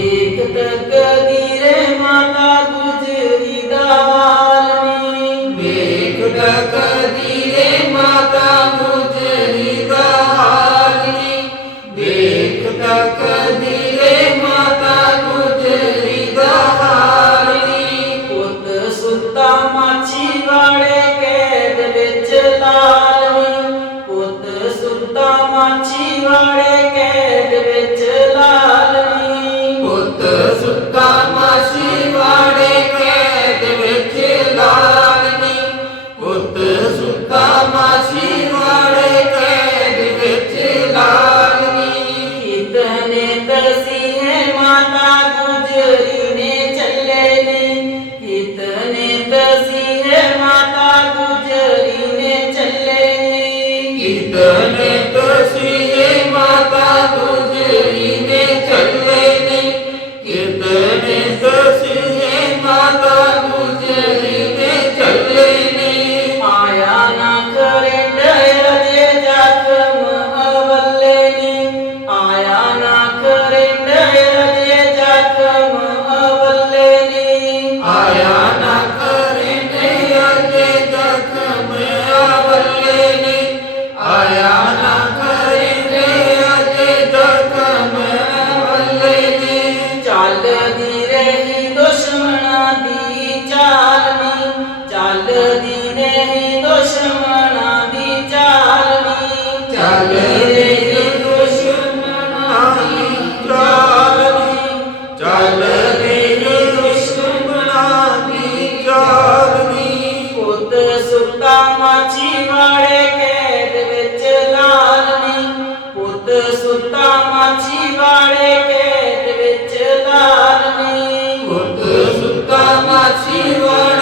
ਦੇਖਤ ਕਦੀ ਰਹਿ ਮਾਤਾ আমার জীবন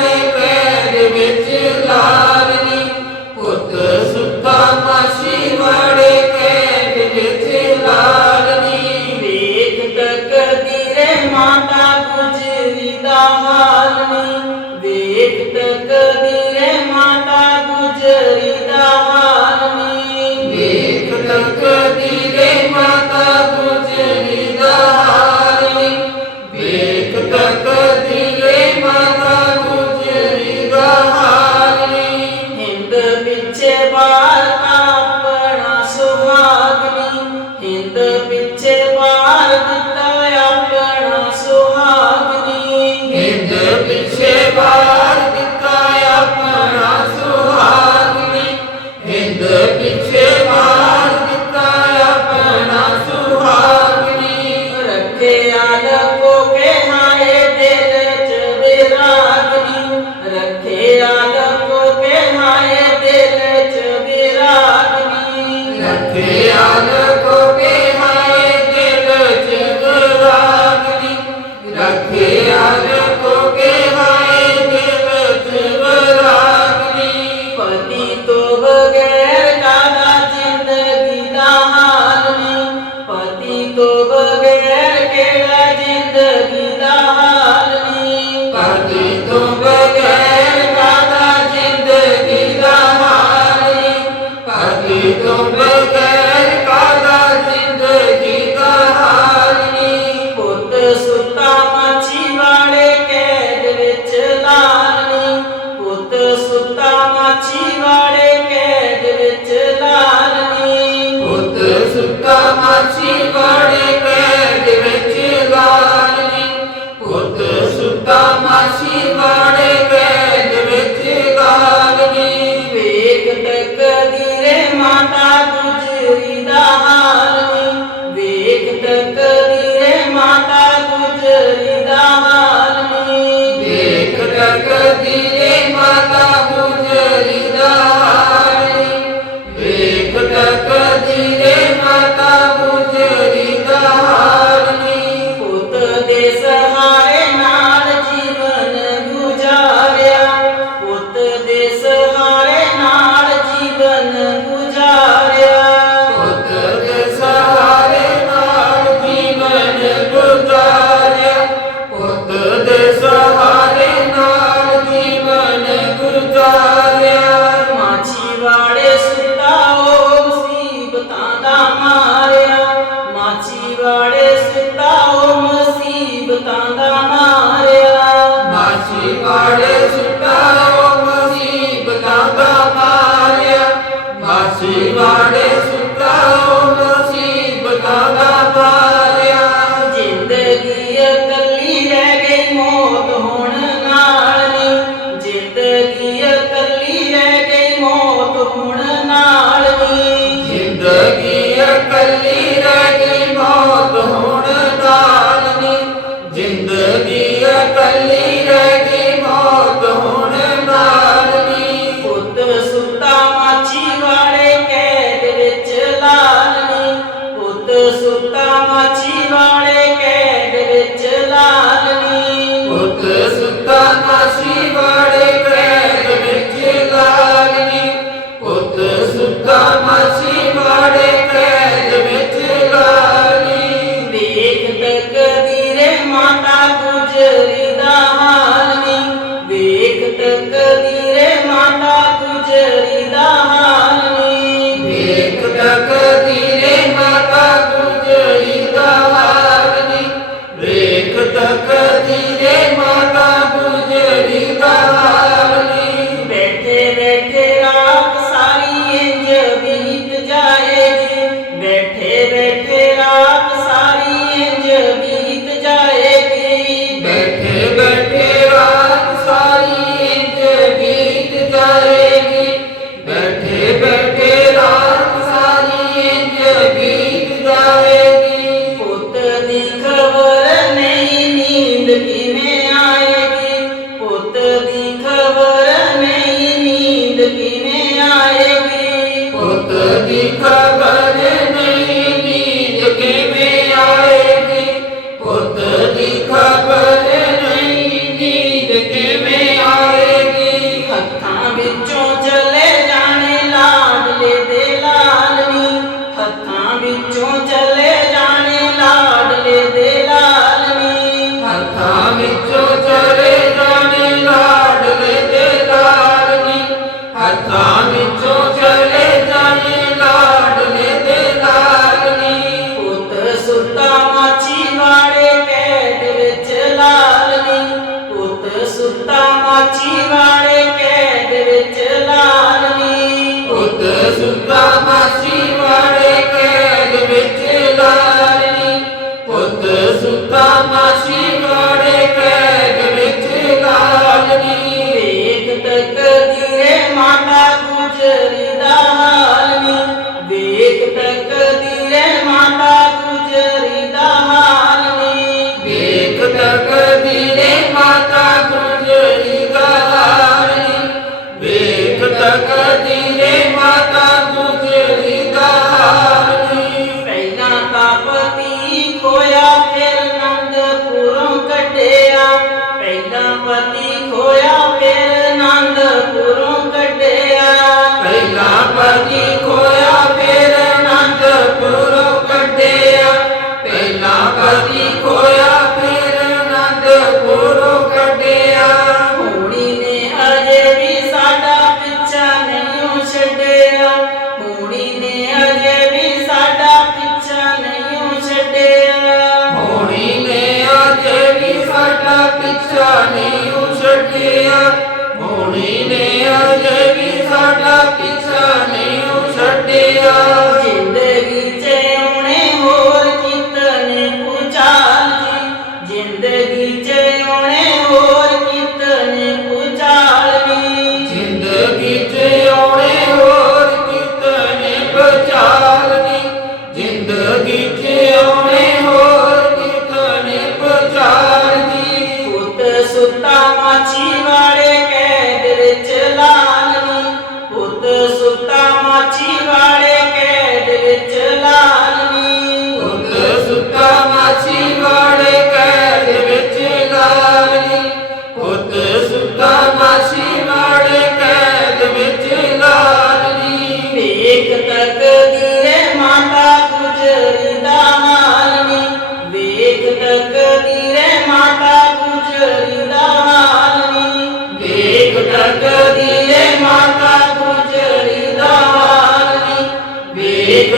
Obama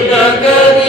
টাকা